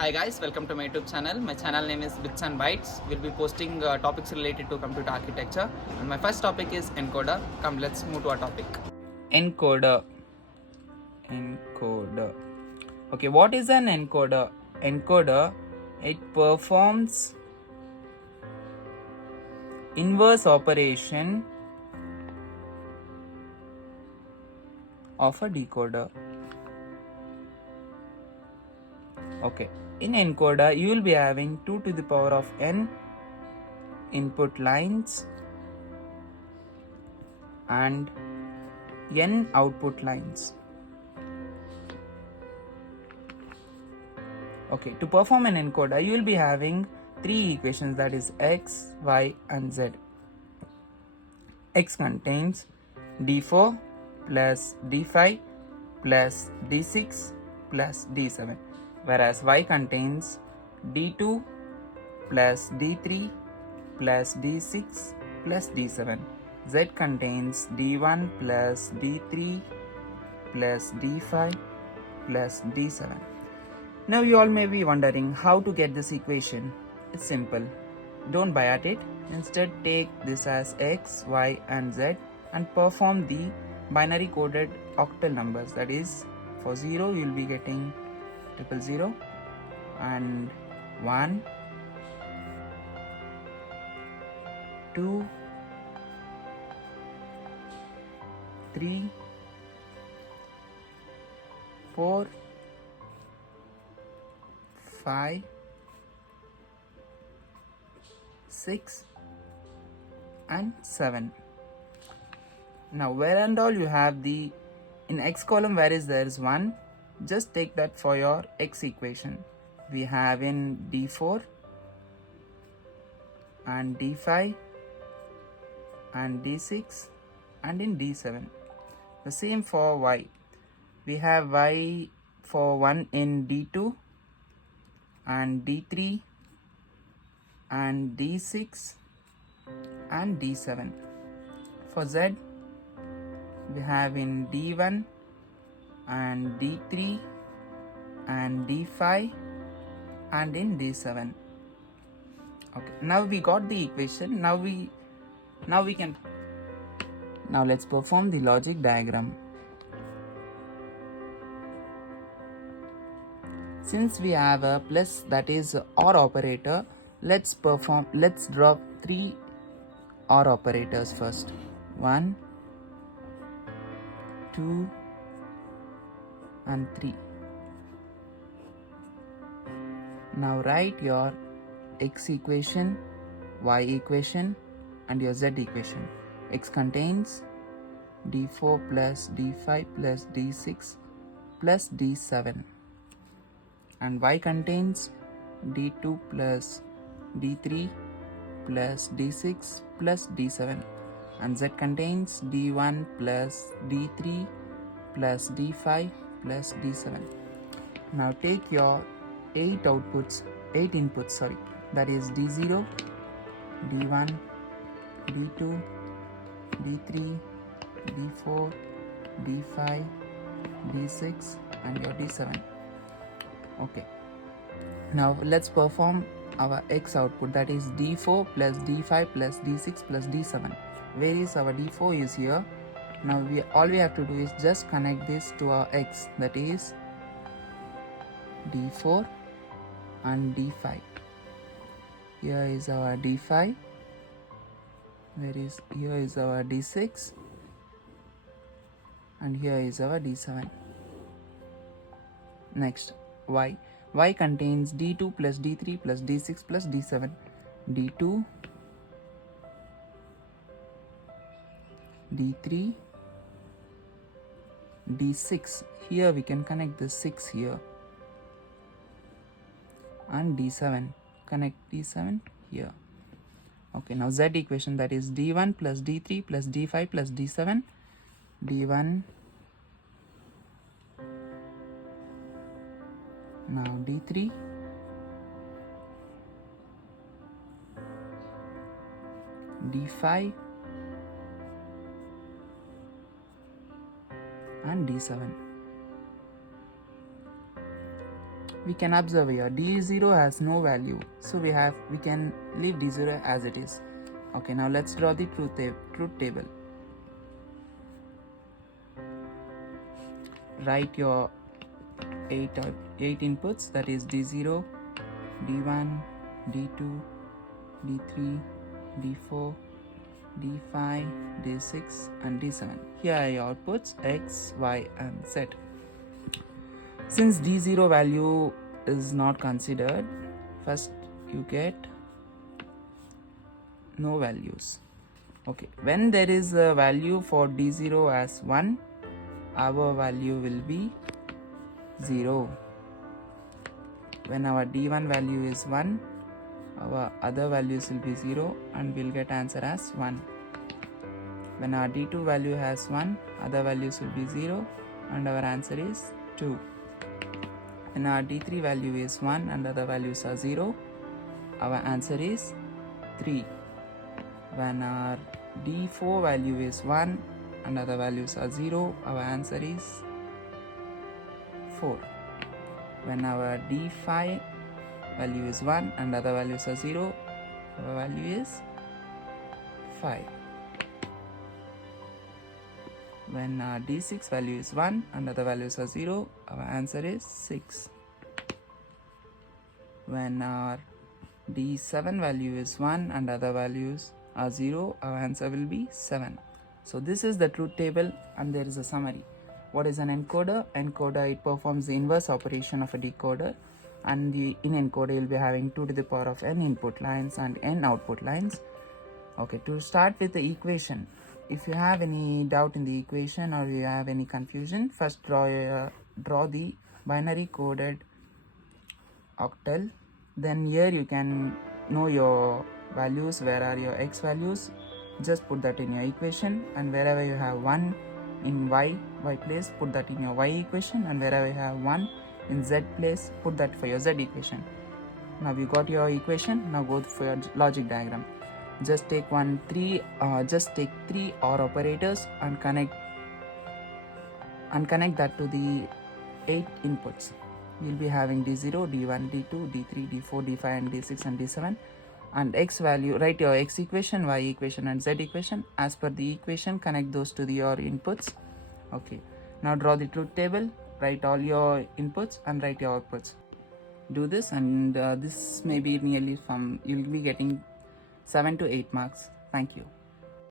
Hi guys, welcome to my YouTube channel. My channel name is Bits and Bytes. We'll be posting topics related to computer architecture. And my first topic is encoder. Come, let's move to our topic. Encoder. Encoder. Okay, what is an encoder? Encoder, it performs inverse operation of a decoder. Okay, in encoder, you will be having 2 to the power of n input lines and n output lines. Okay, to perform an encoder, you will be having 3 equations, that is x, y and z. X contains d4 plus d5 plus d6 plus d7, whereas y contains d2 plus d3 plus d6 plus d7. Z contains d1 plus d3 plus d5 plus d7. Now you all may be wondering how to get this equation. It's simple. Don't buy at it. Instead take this as x, y and z and perform the binary coded octal numbers. That is, for 0 you will be getting 000 and 1, 2, 3, 4, 5, 6 and 7. Now where and all you have the in x column, where is there is 1, just take that for your x equation. We have in d4 and d5 and d6 and in d7. The same for y. We have y for 1 in d2 and d3 and d6 and d7. For z, we have in d1 and d3 and d5 and in d7. Okay, now we got the equation. Now let's perform the logic diagram. Since we have a plus, that is OR operator, let's draw 3 OR operators first. 1, 2 and 3. Now write your x equation, y equation and your z equation. X contains d4 plus d5 plus d6 plus d7, and y contains d2 plus d3 plus d6 plus d7, and z contains d1 plus d3 plus d5 plus d7. Now take your 8 inputs, that is d0, d1, d2, d3, d4, d5, d6 and your d7. Okay, now let's perform our x output, that is d4 plus d5 plus d6 plus d7. Where is our d4? Is here. Now all we have to do is just connect this to our x, that is d4 and d5. Here is our d5, here is our d6 and here is our d7. Next, y contains d2 plus d3 plus d6 plus d7. d2, d3, d6. Here we can connect the 6 here, and d7, connect d7 here. Okay, now z equation, that is d1 plus d3 plus d5 plus d7. d1, now d3, d5 and d7. we can observe here D0 has no value, so we can leave D0 as it is. Okay, now let's draw the truth table. Write your 8 inputs, that is D0, D1, D2, D3, D4, D5, D6 and D7. Here are your outputs X, Y and Z. Since D0 value is not considered, first you get no values. Okay, when there is a value for D0 as 1, our value will be 0. When our D1 value is 1, our other values will be 0 and we'll get answer as 1. When our D2 value has 1, other values will be 0 and our answer is 2. When our D3 value is 1 and other values are 0, our answer is 3. When our D4 value is 1 and other values are 0, our answer is 4. When our D5 value is 1 and other values are 0, our value is 5. When our D6 value is 1 and other values are 0, our answer is 6. When our D7 value is 1 and other values are 0, our answer will be 7. So this is the truth table and there is a summary. What is an encoder? Encoder, it performs the inverse operation of a decoder, and in encoder you'll be having 2 to the power of n input lines and n output lines. Okay, to start with the equation, if you have any doubt in the equation or you have any confusion, first draw the binary coded octal. Then here you can know your values. Where are your x values? Just put that in your equation, and wherever you have 1 in y place, put that in your y equation, and wherever you have 1 in z place, put that for your z equation. Now you got your equation. Now go for your logic diagram. Just take 3 OR operators and connect that to the 8 inputs. We'll be having D0, D1, D2, D3, D4, D5 and D6 and D7. And x value, write your x equation, y equation and z equation. As per the equation, connect those to your inputs. Okay, now draw the truth table, write all your inputs and write your outputs. Do this, and this may be nearly you'll be getting 7 to 8 marks. Thank you.